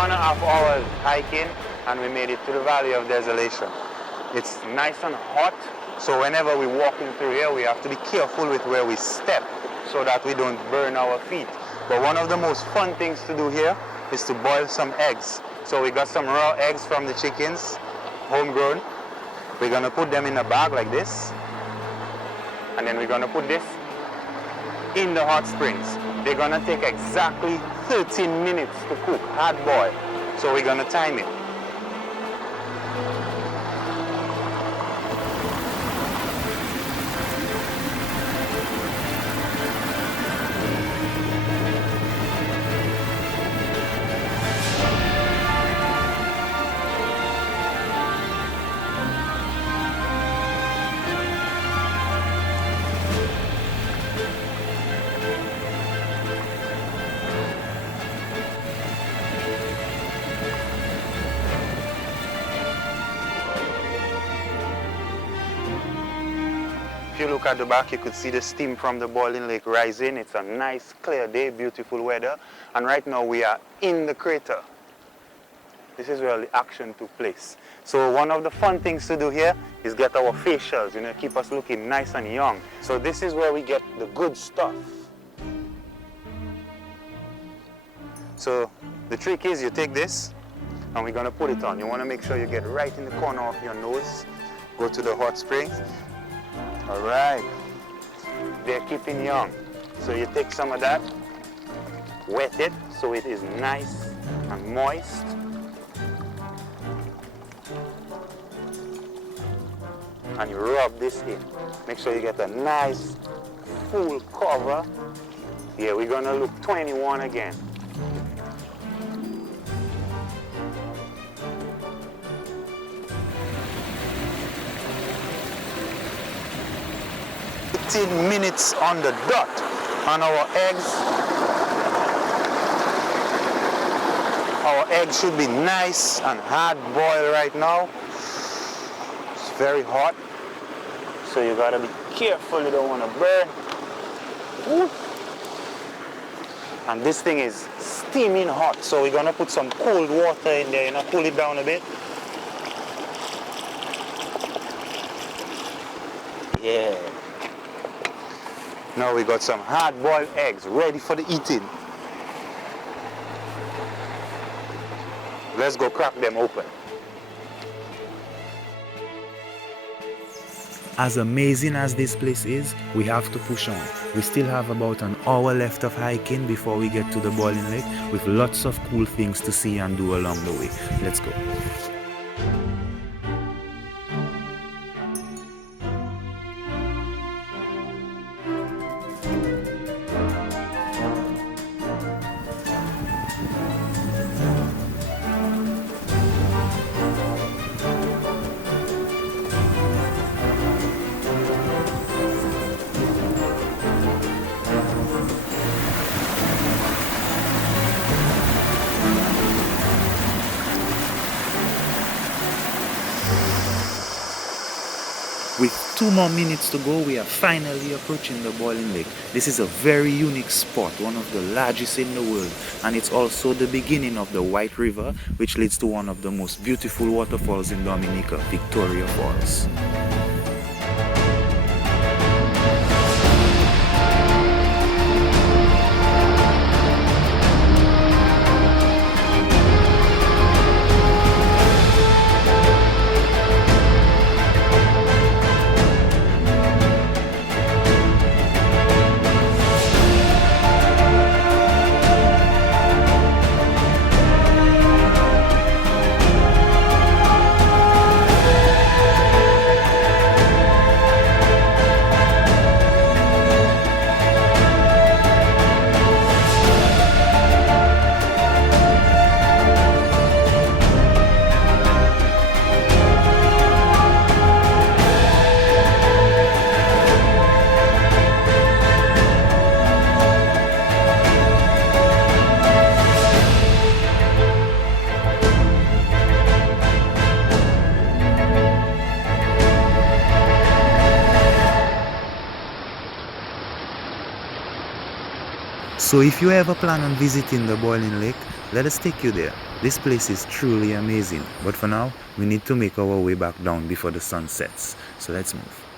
2.5 hours hiking, and we made it to the Valley of Desolation. It's nice and hot, so whenever we walk through here, we have to be careful with where we step so that we don't burn our feet. But one of the most fun things to do here is to boil some eggs. So we got some raw eggs from the chickens, homegrown. We're gonna put them in a bag like this, and then we're gonna put this in the hot springs. They're gonna take exactly 13 minutes to cook, hard boil. So we're gonna time it. If you look at the back, you could see the steam from the boiling lake rising. It's a nice, clear day, beautiful weather. And right now we are in the crater. This is where the action took place. So one of the fun things to do here is get our facials, keep us looking nice and young. So this is where we get the good stuff. So the trick is you take this and we're gonna put it on. You wanna make sure you get right in the corner of your nose. Go to the hot springs. All right, they're keeping young. So you take some of that, wet it so it is nice and moist. And you rub this in. Make sure you get a nice full cover. Yeah, we're gonna look 21 again. Minutes on the dot on our eggs. Our eggs should be nice and hard boiled right now. It's very hot, so you gotta be careful, you don't want to burn. Ooh. And this thing is steaming hot, so we're gonna put some cold water in there, cool it down a bit. Yeah. Now we got some hard-boiled eggs ready for the eating. Let's go crack them open. As amazing as this place is, we have to push on. We still have about an hour left of hiking before we get to the boiling lake, with lots of cool things to see and do along the way. Let's go. With 2 more minutes to go, we are finally approaching the boiling lake. This is a very unique spot, one of the largest in the world, and it's also the beginning of the White River, which leads to one of the most beautiful waterfalls in Dominica, Victoria Falls. So if you ever plan on visiting the boiling lake, Let us take you there. This place is truly amazing, but for now, we need to make our way back down before the sun sets. So let's move.